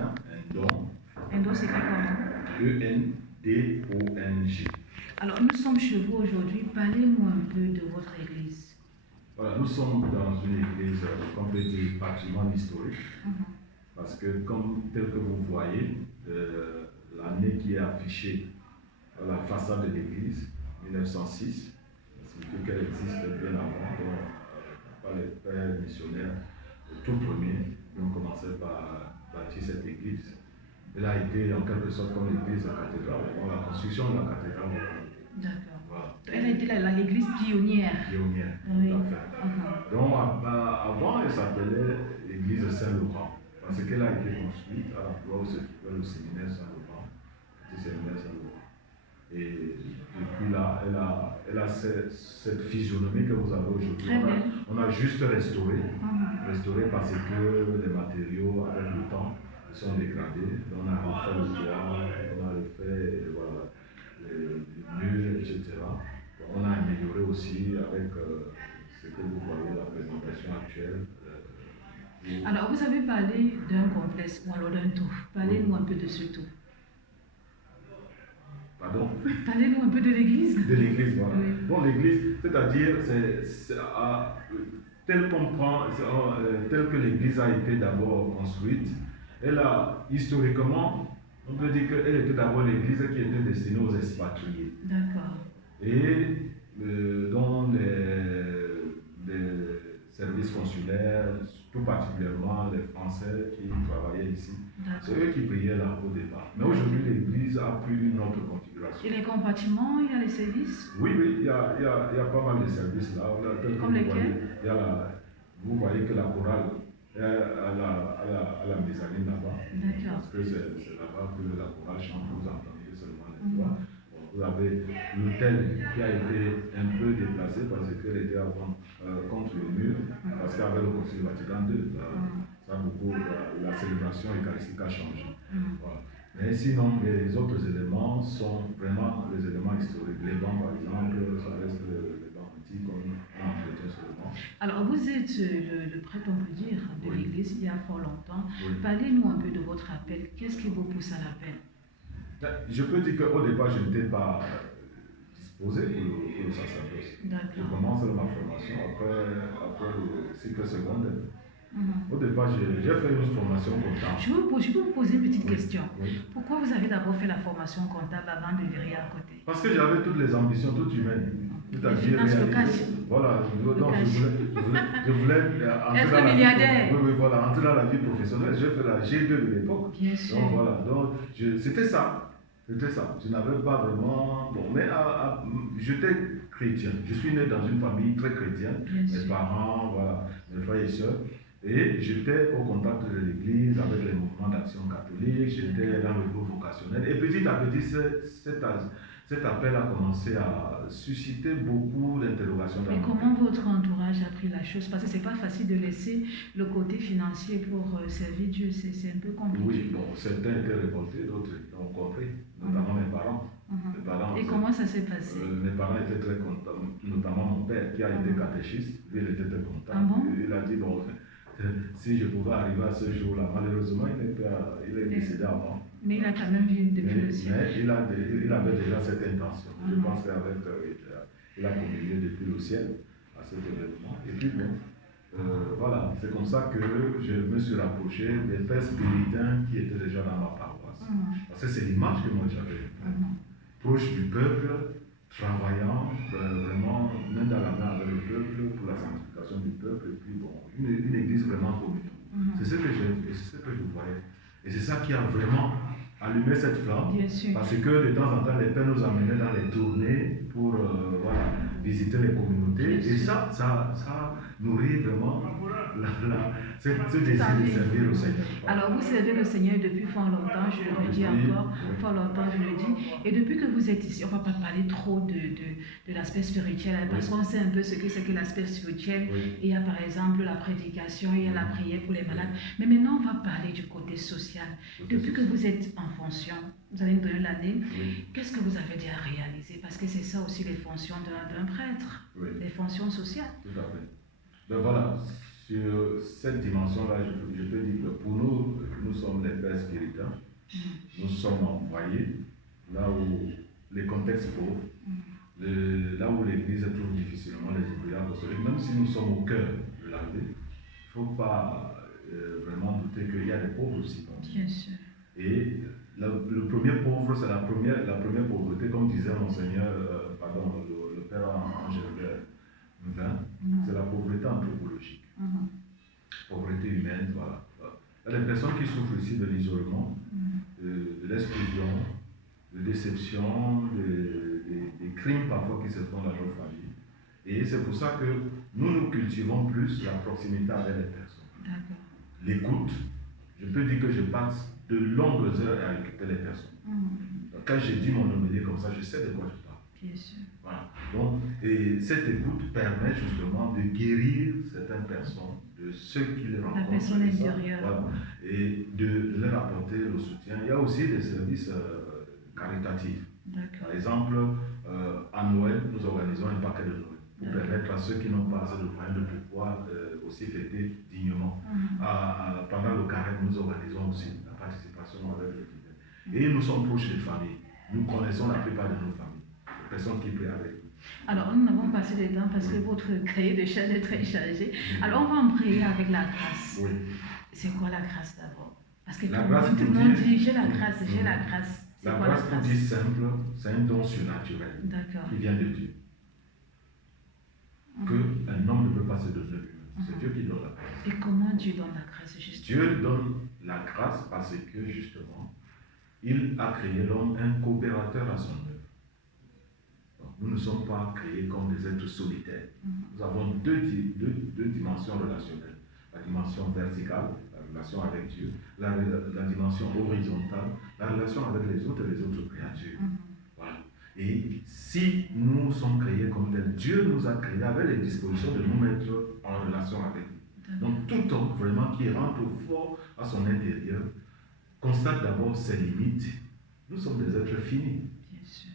hein, un don. Un don, c'est quoi comment? E-N-D-O-N-G. Alors, nous sommes chez vous aujourd'hui. Parlez-nous un peu de votre église. Voilà, nous sommes dans une église qu'on peut dire patrimoine historique. Parce que, tel que vous voyez, l'année qui est affichée à la façade de l'église, 1906, ça signifie qu'elle existe bien avant. Donc, pas les pères missionnaires, tout premier, ils ont commencé par bâtir cette église. Elle a été en quelque sorte comme l'église cathédrale, avant la construction de la cathédrale. D'accord. Voilà. Elle a été l'église pionnière. Pionnière, Oui. tout à fait. Donc, avant, elle s'appelait l'église Saint-Laurent, parce qu'elle a été construite à l'endroit où se trouvait le séminaire Saint-Laurent, le séminaire Saint-Laurent. Et depuis là, elle a cette physionomie que vous avez aujourd'hui. On a juste restauré, parce que les matériaux, avec le temps, sont dégradés. On a refait le toit, on a refait voilà, les murs, etc. On a amélioré aussi avec ce que vous voyez, la présentation actuelle. Alors, vous avez parlé d'un complexe ou alors d'un tout. Parlez-nous un peu de ce tout. Pardon? Parlez-nous un peu de l'église. De l'église, voilà. Oui. Bon, l'église, c'est-à-dire, tel que l'église a été d'abord construite, elle a, historiquement, on peut dire qu'elle était d'abord l'église qui était destinée aux expatriés. D'accord. Et dont les services consulaires, tout particulièrement les Français qui travaillaient ici, c'est eux qui priaient là au départ. Mais aujourd'hui, l'église a pris une autre configuration. Et les compartiments, il y a les services? Oui, il y a pas mal de services là. Comme lesquels? Vous voyez que la chorale est à la mezzanine là-bas. D'accord. Parce que c'est là-bas que la chorale chante, vous entendez seulement les voix. Vous avez l'autel qui a été un peu déplacé parce qu'elle était avant contre le mur, parce qu'avec le Concile Vatican II, la célébration eucharistique a changé. Voilà. Mais sinon, les autres éléments sont vraiment les éléments historiques. Les bancs, par exemple, ça reste les bancs antiques qu'on entretient sur le banc. Alors, vous êtes le prêtre, on peut dire, de l'église il y a fort longtemps. Oui. Parlez-nous un peu de votre appel. Qu'est-ce qui vous pousse à l'appel? Je peux dire qu'au départ, je n'étais pas disposé pour le sacerdoce. Je commence ma formation après le cycle secondaire. Au départ, j'ai fait une formation comptable. Je peux vous poser une petite question. Oui. Pourquoi vous avez d'abord fait la formation comptable avant de virer à côté? Parce que j'avais toutes les ambitions, toutes humaines. C'est-à-dire, voilà, donc je voulais être milliardaire. Oui, voilà, entrer dans la vie professionnelle. J'ai fait la G2 de l'époque. Bien sûr. Donc voilà, c'était ça. C'était ça. Je n'avais pas vraiment. Bon, mais j'étais chrétien. Je suis né dans une famille très chrétienne. Mes parents, voilà, mes frères et sœurs. Et j'étais au contact de l'église avec les mouvements d'action catholique. J'étais dans le groupe vocationnel. Et petit à petit, cet appel a commencé à susciter beaucoup d'interrogations. Et comment votre entourage a pris la chose? Parce que ce n'est pas facile de laisser le côté financier pour servir Dieu, c'est un peu compliqué. Oui, bon, certains étaient révoltés, d'autres ont compris, notamment mes parents. Et comment ça s'est passé? Mes parents étaient très contents, notamment mon père qui a été catéchiste, lui il était très content. Il a dit, bon, si je pouvais arriver à ce jour-là, malheureusement il est décédé avant. Mais il a quand même vu depuis le ciel. Mais il avait déjà cette intention. Je pense qu'il a communié depuis le ciel à cet événement. Et puis bon, voilà, c'est comme ça que je me suis rapproché des pères spiritains qui étaient déjà dans ma paroisse. Parce que c'est l'image que moi j'avais. Proche du peuple, travaillant vraiment main dans la main avec le peuple pour la sanctification du peuple. Et puis bon, une église vraiment commune. C'est ce que j'ai fait, c'est ce que je voyais. Et c'est ça qui a vraiment allumé cette flamme. Parce que de temps en temps, les pères nous amenaient dans les tournées pour visiter les communautés. Et ça nourrit vraiment ce désir de servir le Seigneur. Alors, vous servez le Seigneur depuis fort longtemps, je le dis encore, fort longtemps, je le dis. Et depuis que vous êtes ici, on ne va pas parler trop de l'aspect spirituel, parce qu'on sait un peu ce que c'est que l'aspect spirituel. Il y a par exemple la prédication, il y a la prière pour les malades. Mais maintenant, on va parler du côté social. Depuis que vous êtes en fonction, vous allez nous donner l'année, qu'est-ce que vous avez déjà réalisé? Parce que c'est ça aussi les fonctions d'un prêtre, les fonctions sociales. Tout à fait. Ben voilà, sur cette dimension-là, je peux dire que pour nous, nous sommes les pères spirituels, nous sommes envoyés là où les contextes pauvres, là où l'Église trouve difficilement les ouvriers apostoliques, même si nous sommes au cœur de la vie, il ne faut pas vraiment douter qu'il y a des pauvres aussi. Bien sûr. Et le premier pauvre, c'est la première pauvreté, comme disait Monseigneur, le Père Angèle Vin, c'est la pauvreté anthropologique. Pauvreté humaine, voilà. Il y a des personnes qui souffrent ici de l'isolement, de l'exclusion, de déception, des crimes parfois qui se font dans nos familles. Et c'est pour ça que nous cultivons plus la proximité avec les personnes. L'écoute, je peux dire que je passe de longues heures à écouter les personnes. Donc, quand j'ai dit mon homélie comme ça, je sais de quoi je parle. Bien sûr. Voilà. Donc, et cette écoute permet justement de guérir certaines personnes de ce qu'ils rencontrent. La personne intérieure. Voilà. Et de leur apporter le soutien. Il y a aussi des services caritatifs. Par exemple, à Noël, nous organisons un paquet de Noël pour permettre à ceux qui n'ont pas assez de moyens de pouvoir aussi fêter dignement. Pendant le carême, nous organisons aussi la participation avec les fidèles. Et nous sommes proches des familles. Nous connaissons la plupart de nos familles, les personnes qui prient avec nous. Alors, nous n'avons pas assez de temps parce que votre cahier de charge est très chargé. Alors, on va en prier avec la grâce. Oui. C'est quoi la grâce d'abord? Parce que tout le monde dit j'ai la grâce, j'ai la grâce. La grâce, pour dire simple, c'est un don surnaturel qui vient de Dieu. Qu'un homme ne peut pas se donner lui-même. C'est Dieu qui donne la grâce. Et comment Dieu donne la grâce justement? Dieu donne la grâce parce que justement, il a créé l'homme un coopérateur à son œuvre. Donc, nous ne sommes pas créés comme des êtres solitaires. Nous avons deux dimensions relationnelles. La dimension verticale, la relation avec Dieu, la dimension horizontale, la relation avec les autres créatures. Voilà. Et si nous sommes créés comme tels, Dieu nous a créés avec les dispositions de nous mettre en relation avec lui. Donc tout homme vraiment qui rentre fort à son intérieur constate d'abord ses limites. Nous sommes des êtres finis. Bien sûr.